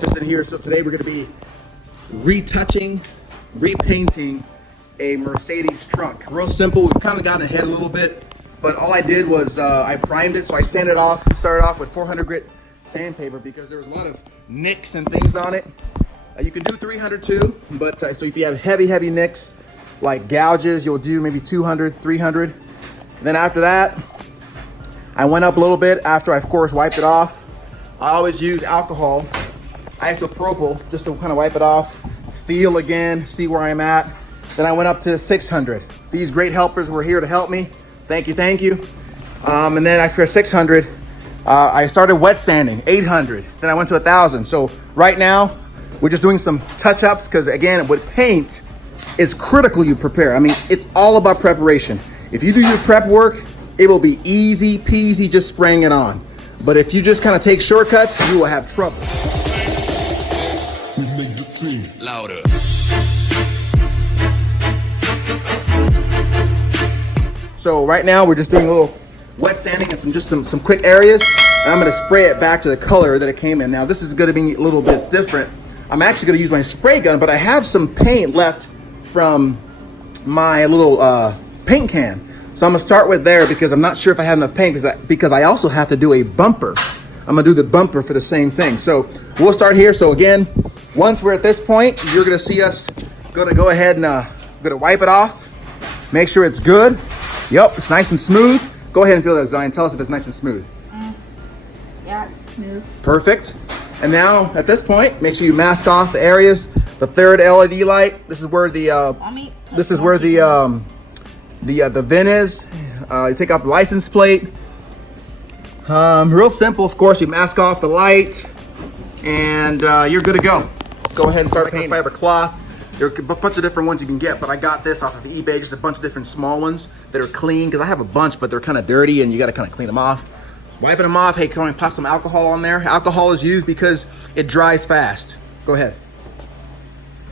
This in here. So today we're going to be retouching, repainting a Mercedes trunk. Real simple. We've kind of gotten ahead a little bit, but all I did was I primed it. So I sanded off, started off with 400 grit sandpaper because there was a lot of nicks and things on it. You can do 300 too, but so if you have heavy nicks like gouges, you'll do maybe 200, 300. Then after that, I went up a little bit after I, of course, wiped it off. I always use alcohol, isopropyl, just to kind of wipe it off, feel again, see where I'm at. Then I went up to 600. These great helpers were here to help me. Thank you, thank you. And then after 600, I started wet sanding, 800. Then I went to 1,000. So right now, we're just doing some touch-ups because, again, with paint, it's critical you prepare. I mean, it's all about preparation. If you do your prep work, it will be easy peasy just spraying it on. But if you just kind of take shortcuts, you will have trouble. We make the streams louder. So right now we're just doing a little wet sanding and some quick areas. And I'm gonna spray it back to the color that it came in. Now this is gonna be a little bit different. I'm actually gonna use my spray gun, but I have some paint left from my little paint can. So I'm gonna start with there because I'm not sure if I have enough paint because I also have to do a bumper. I'm gonna do the bumper for the same thing. So we'll start here. So again, once we're at this point, you're gonna see us gonna go ahead and gonna wipe it off. Make sure it's good. Yep, it's nice and smooth. Go ahead and feel that, Zion. Tell us if it's nice and smooth. Yeah, it's smooth. Perfect. And now at this point, make sure you mask off the areas. The third LED light. This is where the VIN is. You take off the license plate. Real simple, of course. You mask off the light, and you're good to go. Let's go ahead and start painting. Fiber cloth. There are a bunch of different ones you can get, but I got this off of eBay. Just a bunch of different small ones that are clean because I have a bunch, but they're kind of dirty, and you got to kind of clean them off. Wiping them off. Hey, can I pop some alcohol on there? Alcohol is used because it dries fast. Go ahead.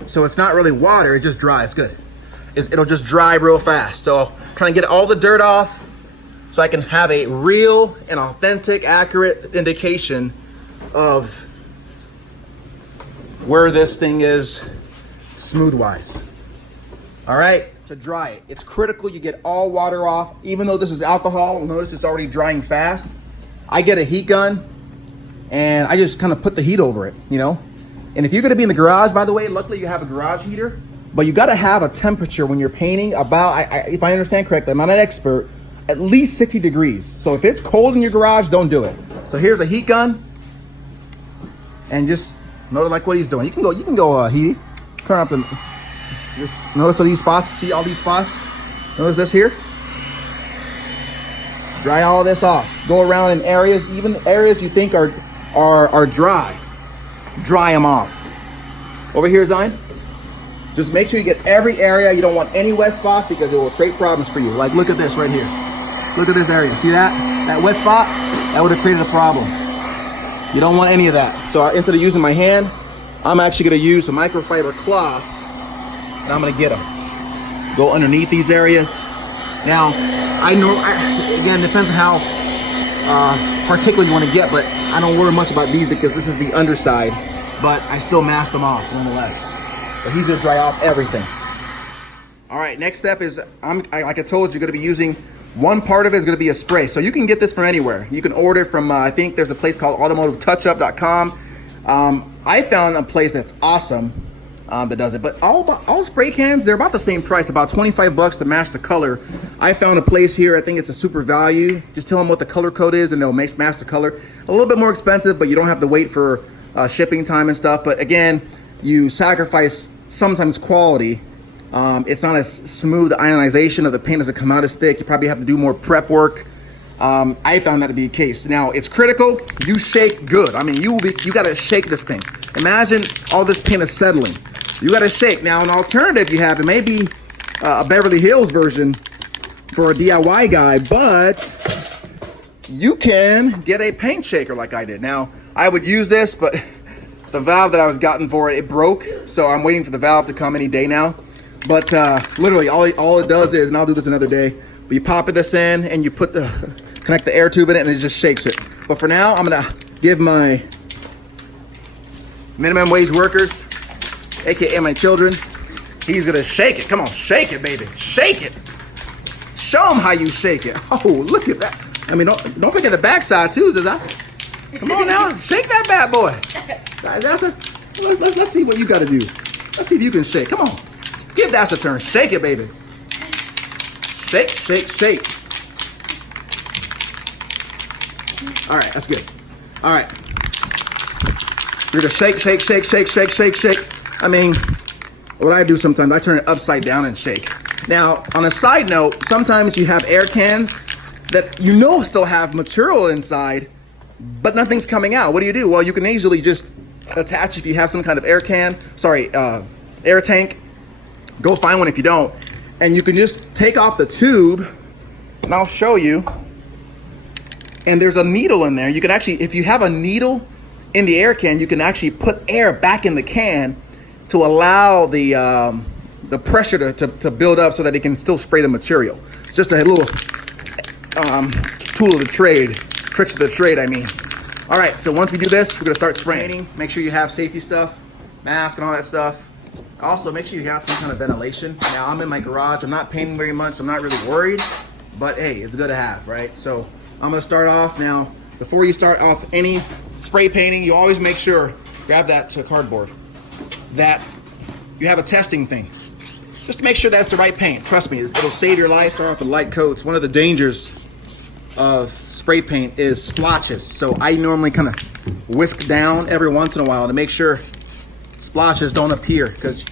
So it's not really water; it just dries. Good. It'll just dry real fast. So trying to get all the dirt off so I can have a real and authentic, accurate indication of where this thing is smooth wise. All right, to dry it. It's critical you get all water off. Even though this is alcohol, notice it's already drying fast. I get a heat gun and I just kind of put the heat over it, you know? And if you're gonna be in the garage, by the way, luckily you have a garage heater. But you got to have a temperature when you're painting about, if I understand correctly, I'm not an expert, at least 60 degrees. So if it's cold in your garage, don't do it. So here's a heat gun, and just notice like what he's doing. You can go heat. Turn up the. Just notice all these spots. See all these spots? Notice this here. Dry all this off. Go around in areas, even areas you think are dry. Dry them off. Over here, Zion. Just make sure you get every area. You don't want any wet spots because it will create problems for you. Like, look at this right here. Look at this area. See that? That wet spot? That would have created a problem. You don't want any of that. So instead of using my hand, I'm actually going to use a microfiber cloth, and I'm going to get them. Go underneath these areas. Now, again, it depends on how particular you want to get, but I don't worry much about these because this is the underside, but I still mask them off nonetheless. But he's gonna dry off everything. All right, next step is, like I told you, gonna be using one part of it is gonna be a spray. So you can get this from anywhere. You can order from, I think there's a place called automotivetouchup.com. I found a place that's awesome that does it. But all spray cans, they're about the same price, about 25 bucks to match the color. I found a place here, I think it's a super value. Just tell them what the color code is and they'll match the color. A little bit more expensive, but you don't have to wait for shipping time and stuff. But again, you sacrifice sometimes quality. It's not as smooth. The ionization of the paint doesn't come out as thick. You probably have to do more prep work. I found that to be the case. Now, it's critical you shake good. I mean, you gotta shake this thing. Imagine all this paint is settling. You gotta shake. Now, an alternative you have, it may be a Beverly Hills version for a DIY guy, but you can get a paint shaker like I did. Now, I would use this, but the valve that I was gotten for it broke, so I'm waiting for the valve to come any day now. But literally, all it does is, and I'll do this another day, but you pop this in and you connect the air tube in it and it just shakes it. But for now, I'm gonna give my minimum wage workers, AKA my children. He's gonna shake it. Come on, shake it, baby. Shake it. Show them how you shake it. Oh, look at that. I mean, don't forget the backside too, Zaza. Come on now, shake that bad boy. Let's see what you gotta do. Let's see if you can shake. Come on, give that a turn. Shake it, baby. Shake, shake, shake. All right, that's good. All right. You're gonna shake, shake, shake, shake, shake, shake, shake. I mean, what I do sometimes, I turn it upside down and shake. Now, on a side note, sometimes you have air cans that you know still have material inside, but nothing's coming out. What do? Well, you can easily just attach if you have some kind of air tank. Go find one if you don't. And you can just take off the tube, and I'll show you. And there's a needle in there. You can actually, if you have a needle in the air can, you can actually put air back in the can to allow the pressure to build up so that it can still spray the material. It's just a little tool of the trade, tricks of the trade, I mean. All right, so once we do this, we're gonna start spraying. Make sure you have safety stuff, mask and all that stuff. Also, make sure you got some kind of ventilation. Now, I'm in my garage. I'm not painting very much. I'm not really worried, but hey, it's good to have, right? So I'm gonna start off now. Before you start off any spray painting, you always make sure, grab that cardboard, that you have a testing thing. Just to make sure that's the right paint. Trust me, it'll save your life. Start off with light coats. One of the dangers of spray paint is splotches. So I normally kind of whisk down every once in a while to make sure splotches don't appear, because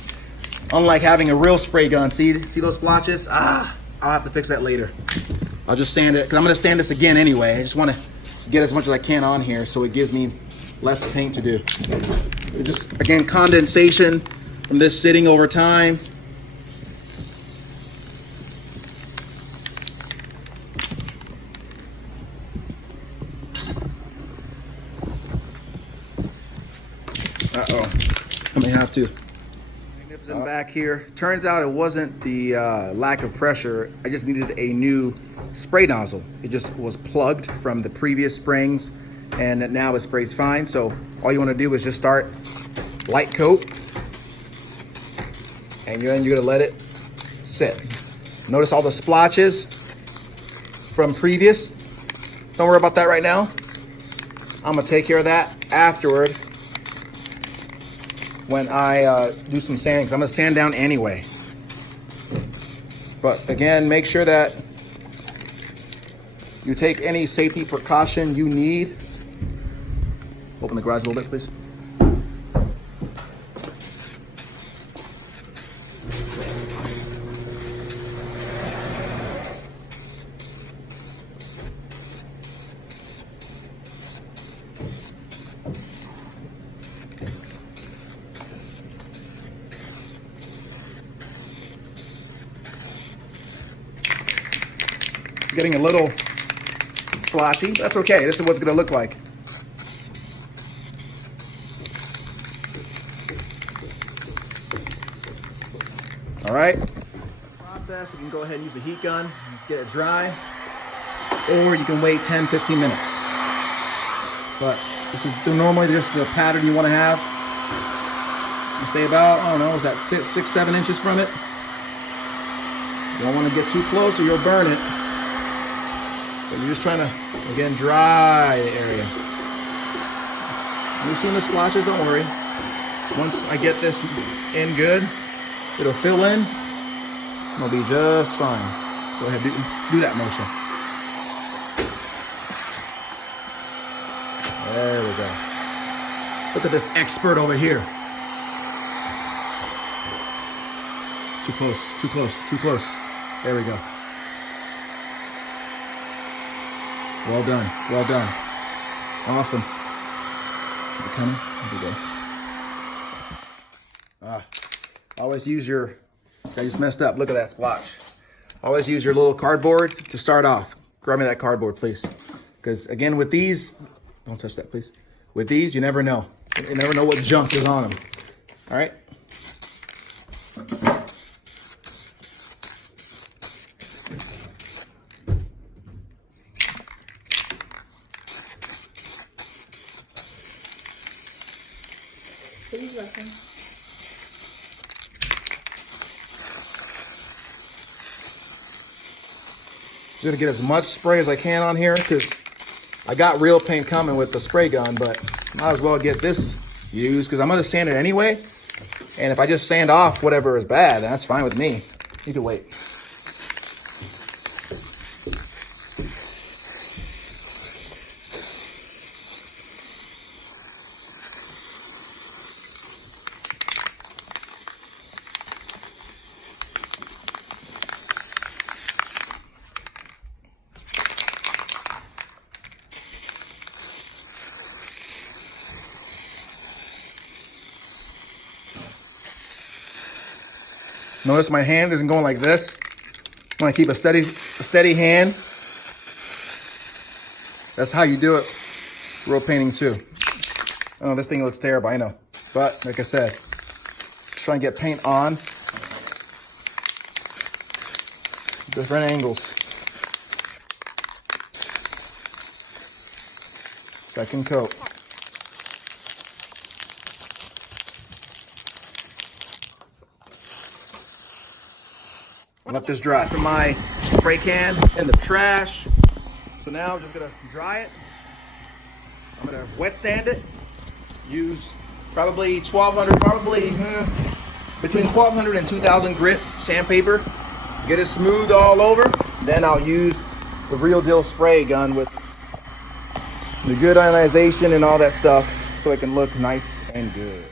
unlike having a real spray gun, see those splotches? I'll have to fix that later. I'll just sand it, because I'm going to sand this again anyway. I just want to get as much as I can on here so it gives me less paint to do. It just, again, condensation from this sitting over time. I may have to. Magnificent back here. Turns out it wasn't the lack of pressure. I just needed a new spray nozzle. It just was plugged from the previous springs, and now it sprays fine. So all you want to do is just start light coat, and then you're gonna let it sit. Notice all the splotches from previous. Don't worry about that right now. I'm gonna take care of that afterward when I do some sanding, because I'm gonna sand down anyway. But again, make sure that you take any safety precaution you need. Open the garage a little bit, please. Getting a little splotchy. That's okay. This is what it's going to look like. All right. Process. You can go ahead and use a heat gun. Let's get it dry. Or you can wait 10, 15 minutes. But this is normally just the pattern you want to have. You stay about, I don't know, is that 6, 7 inches from it? You don't want to get too close or you'll burn it. But you're just trying to, again, dry the area. You're seeing the splotches, don't worry. Once I get this in good, it'll fill in. It'll be just fine. Go ahead, do that motion. There we go. Look at this expert over here. Too close, too close, too close. There we go. Well done, well done. Awesome. Keep it coming. There we go. Always use your, I just messed up. Look at that splotch. Always use your little cardboard to start off. Grab me that cardboard, please. Because again, with these, don't touch that, please. With these, you never know. You never know what junk is on them. All right? Please listen. Just gonna get as much spray as I can on here because I got real paint coming with the spray gun, but might as well get this used because I'm gonna sand it anyway. And if I just sand off whatever is bad, that's fine with me. You can wait. Notice my hand isn't going like this. I want to keep a steady hand. That's how you do it. Real painting too. Oh, this thing looks terrible, I know. But like I said, just trying to get paint on. Different angles. Second coat. Let this dry. So my spray can in the trash. So now I'm just gonna dry it. I'm gonna wet sand it. Use probably 1200, between 1200 and 2000 grit sandpaper. Get it smooth all over. Then I'll use the real deal spray gun with the good ionization and all that stuff so it can look nice and good.